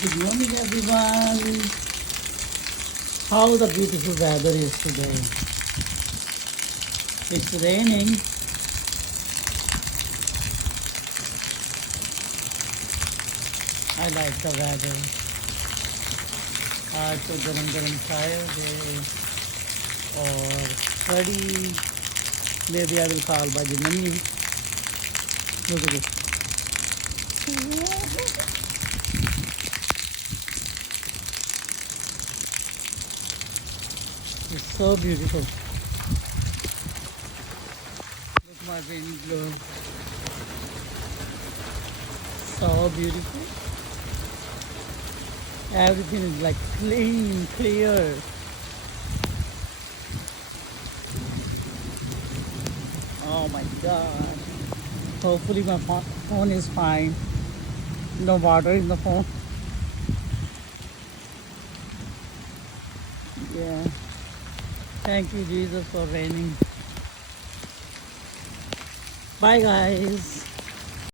Good morning, everyone. How the beautiful weather is today. It's raining. I like the weather. आज तो गरम गरम चाय है और कड़ी. Maybe I will call by the menu. Look at it. It's so beautiful. Look my rainy glow. So beautiful. Everything is like clean, clear. Oh my God. Hopefully my phone is fine. No water in the phone. Yeah. Thank you, Jesus, for raining. Bye, guys.